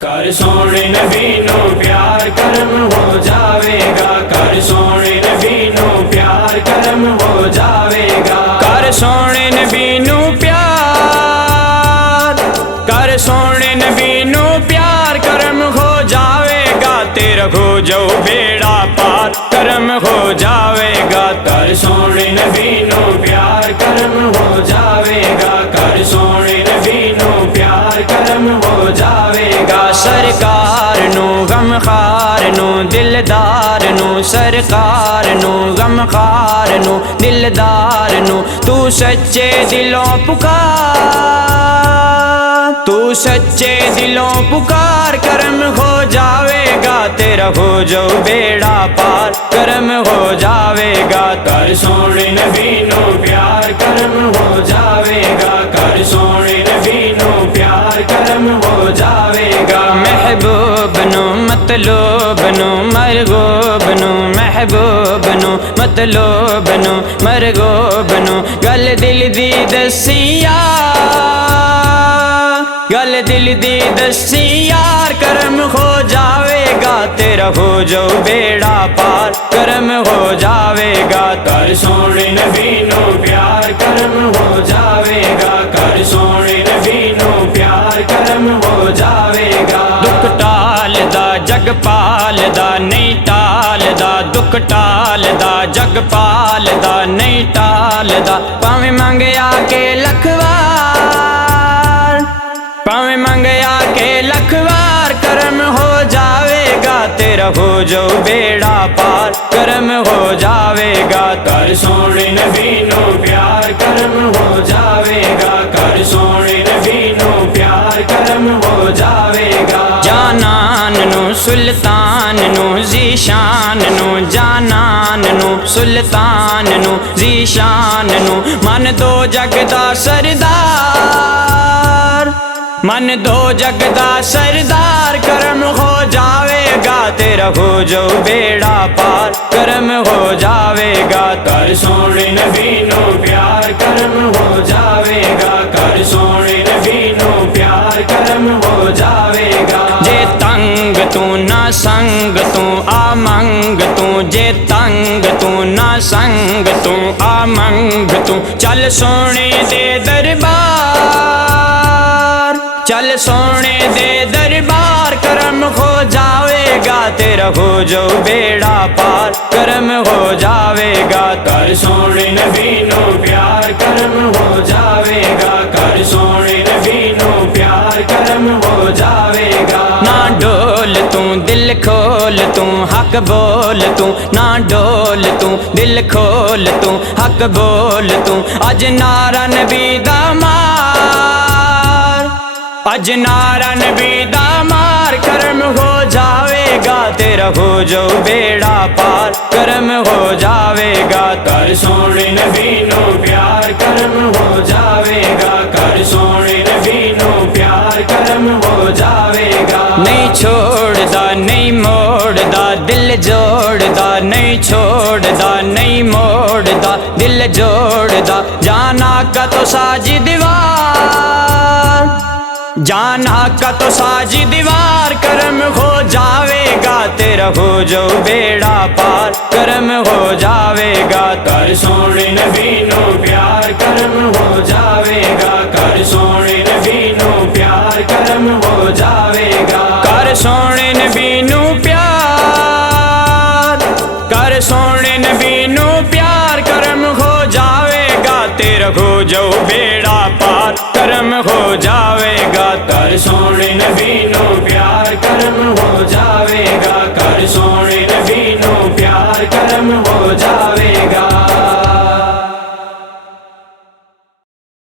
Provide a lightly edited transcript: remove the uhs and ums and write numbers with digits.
کر سونے نبی نو پیار کرم ہو جاوے گا، کر سونے نبی نو پیار کرم ہو جاوے گا، کر سونے نبی نو پیار، کر سونے نبی نو پیار کرم ہو جاوے گا، تیرا ہو جو بیڑا پار کرم ہو جاوے گا، کر سونے نبی نو پیار کرم ہو جاوے گا، کر سونے نبی نو پیار کرم ہو جاوے گا، سرکار نو غم خار نو دلدار نو، سرکار نو غم خار نو دلدار نو، تو سچے دلوں پکار، تو سچے دلوں پکار کرم ہو جاوے گا، تیرا ہو جو بیڑا پار کرم ہو جاوے گا، کر سونے نبی نو پیار کرم ہو جاوے گا، کر سونے نبی نو پیار کرم ہو جاوے گا، محبوب نو مطلوب نو مرغوب نو، محبوب نو مطلوب نو مرغوب نو، گل دل دی دسیا، گل دل دی دسی یار کرم ہو جاوے گا، تیرا ہو جو بیڑا پار کرم ہو جاوے گا، کر سونے نبی نو پیار کرم ہو جاوے گا، کر سونے نبی نو پیار کرم ہو جاوے گا، دکھ ٹال دا جگ پال دا نہیں ٹال دا، دکھ ٹال دا جگ پال دا نہیں ٹال دا، پاویں منگیا کے لکھوار، پاویں منگیا کے لکھوار کرم ہو جاوے گا، تیرا ہو جو بیڑا پار کرم ہو جاوے گا، کر سونے نبی نو پیار کرم ہو جاوے گا، کر سونے نبی نو پیار کرم ہو جاوے گا، جانان نو سلطان نو ذیشان نو، جانان نو سلطان نو ذیشان نو، من دو جگ دا سردار، من دو جگ دا سردار کرم ہو جاوے گا، تیرا ہو جو بیڑا پار کرم ہو جاوے گا، کر سونے نبی نو پیار کرم ہو جاوے گا، کر سونے نبی نو پیار کرم ہو جاوے گا، جے تنگ تو نہ سنگ تو آ منگ تو، جے تنگ تو نہ سنگ تو آ منگ تو، چل سونے دے دربار، چل سونے دے دربار کرم ہو جاوے گا، تیرا ہو جو بیڑا پار کرم ہو جاوے گا، کر سونے نبی نو پیار کرم ہو جاوے گا، کر سونے نبی نو پیار کرم ہو جاوے گا، نہ ڈول تو دل کھول تو حق بول تو، نہ ڈول تو دل کھول تو حق بول تو، اج نعرہ نبی دا مار، اج نعرہ نبی دا مار کرم ہو جاوے گا، تیرا ہو جو بیڑا پار کرم ہو جاوے گا، کر سونے نبی نو پیار کرم ہو جاوے گا، کر سونے نبی نو پیار کرم ہو جاوے گا، نہیں چھوڑدا نہیں موڑدا دل جوڑدا، نہیں چھوڑدا نہیں موڑدا دل جوڑدا، جانا کا تو ساجی دیوار، جانا کا تو ساجی دیوار کرم ہو جاوے گا، تیرا ہو جو بیڑا پار کرم ہو جاوے گا، کر سونے نبی نو پیار کرم ہو جاوے گا، کر سونے نبی نو پیار کرم ہو جاوے گا، کر سونے نبی نو پیار، کر سونے نبی نو پیار کرم ہو جاوے گا، تیرا ہو جو بیڑا پار کرم ہو جاوے گا، کر سونے نبی نو پیار کرم ہو